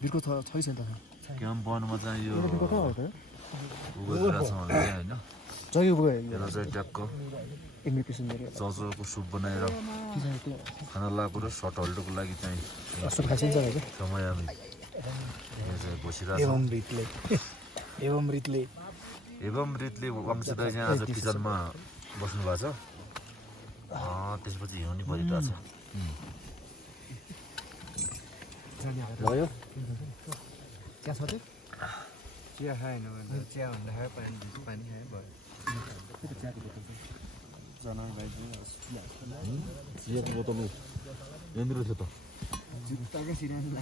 बिर्को छैन त क्याम्प बनमा चाहिँ यो बिर्को कहाँ हो त उगेको छ भने चाहिँ होइन जग्गा गयो त्यसलाई चाहिँ ट्याक्क इमिग्रेसन गरे चौचौको सुप बनाएर खाना लगाएको र सर्ट होल्डरको लागि चाहिँ असल खाइन्छ हैन समय हामी यहाँ चाहिँ बसिरहेको एवं रितले एवं रितले वंश दाइ चाहिँ आज किचनमा बस्नु भएको छ त्यसपछि हिउँनी परिरहेको छ भयो क्या छ त चिया खाएन भने चिया भन्दा खायो पानी खायो भयो चियाको बोतल यहाँनिर थियो त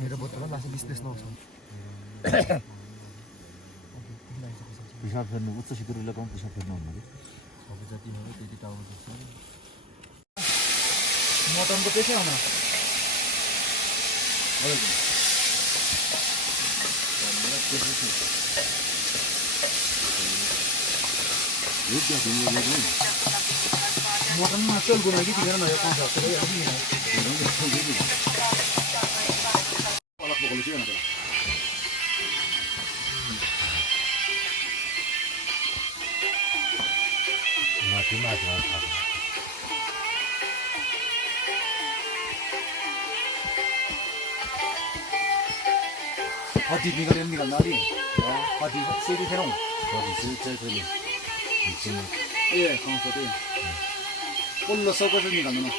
मेरो बोतलमा लास्ट 20 नआउँछ पिसाब फेर्नु उच्च शिखरले कम पिसाब फेर्नु हुन्न कि अब जति हो त्यति टाउको दुख्छ मटनको त्यसै आउन मटनमा चल गुना कि तिनीहरु नयाँ पाउँछ सबै अलग बोकले के गर्नु माथि कति निकाल्दा अलि कति सेरी फेरौँ ए खाउँछ त्यही पल्लो सबै चाहिँ निकाल्नु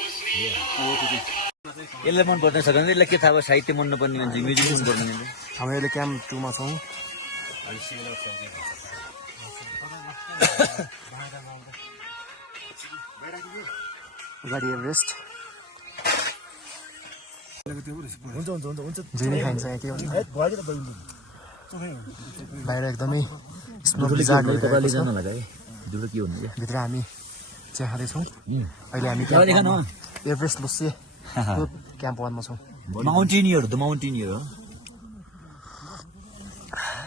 यसलाई मन पर्दैन सक्दैन यसलाई के थाहा भयो साहित्य मन नपर्ने मान्छे म्युजिक मन पर्ने मान्छे हामी अहिले क्याम्प 2 मा छौँ गाडी एभरेस्ट हुन्छ जे नै खाइन्छ यहाँ के बाहिर एकदमै स्नो भिजा तपाईँले जानु होला है दुलो के हुनु भित्र हामी चिया खाँदैछौँ अहिले हामी एभरेस्ट बस्से क्याम्प 1 मा छौँ माउन्टेनियर हो